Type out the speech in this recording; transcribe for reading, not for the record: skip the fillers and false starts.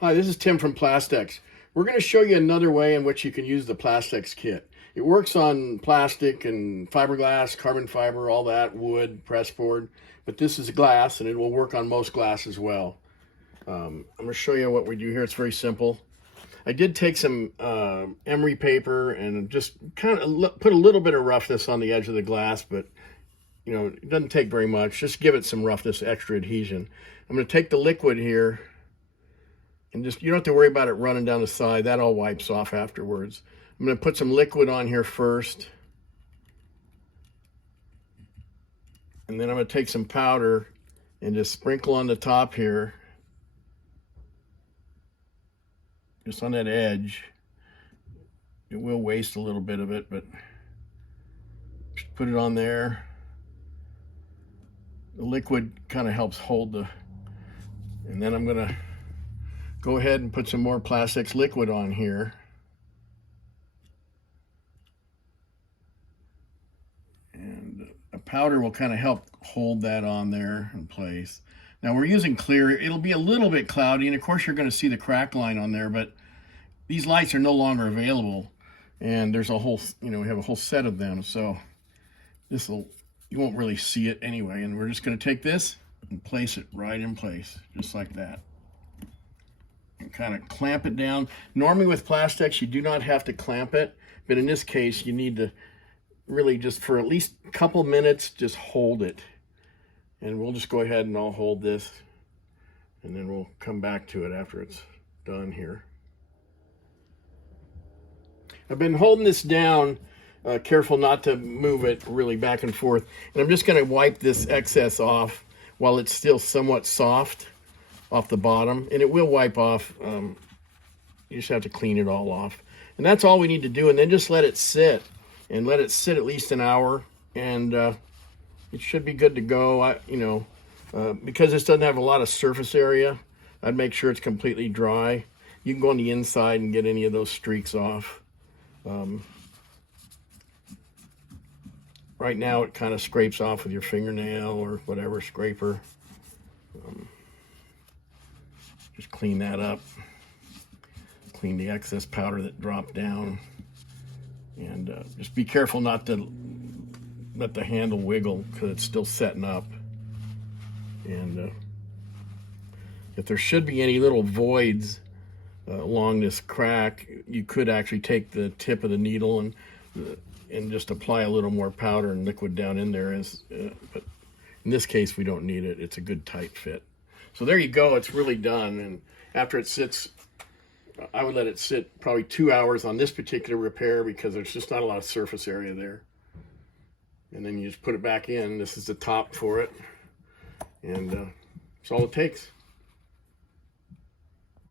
Hi, this is Tim from Plastex. We're going to show you another way in which you can use the Plastex kit. It works on plastic and fiberglass, carbon fiber, all that, wood, pressboard, but this is glass and it will work on most glass as well. I'm going to show you what we do here. It's very simple. I did take some emery paper and just kind of put a little bit of roughness on the edge of the glass, but you know, it doesn't take very much. Just give it some roughness, extra adhesion. I'm going to take the liquid here. And just, you don't have to worry about it running down the side. That all wipes off afterwards. I'm going to put some liquid on here first. And then I'm going to take some powder and just sprinkle on the top here. Just on that edge. It will waste a little bit of it, but just put it on there. The liquid kind of helps hold the... And then I'm going to go ahead and put some more Plastex liquid on here. And a powder will kind of help hold that on there in place. Now we're using clear. It'll be a little bit cloudy, and of course you're going to see the crack line on there, but these lights are no longer available. And there's a whole, we have a whole set of them, so you won't really see it anyway. And we're just going to take this and place it right in place, just like that. And kind of clamp it down. Normally with Plastex you do not have to clamp it, but in this case you need to really just for at least a couple minutes just hold it. And we'll just go ahead and I'll hold this and then we'll come back to it after it's done here. I've been holding this down, careful not to move it really back and forth, and I'm just going to wipe this excess off while it's still somewhat soft off the bottom, and it will wipe off. You just have to clean it all off, and that's all we need to do. And then just let it sit, and let it sit at least an hour, and it should be good to go. Because this doesn't have a lot of surface area, I'd make sure it's completely dry. You can go on the inside and get any of those streaks off. Right now it kind of scrapes off with your fingernail or whatever scraper. Just clean that up. Clean the excess powder that dropped down. And just be careful not to let the handle wiggle because it's still setting up. And if there should be any little voids along this crack, you could actually take the tip of the needle and just apply a little more powder and liquid down in there. But in this case, we don't need it. It's a good tight fit. So there you go. It's really done. And after it sits, I would let it sit probably 2 hours on this particular repair because there's just not a lot of surface area there. And then you just put it back in. This is the top for it. And that's all it takes.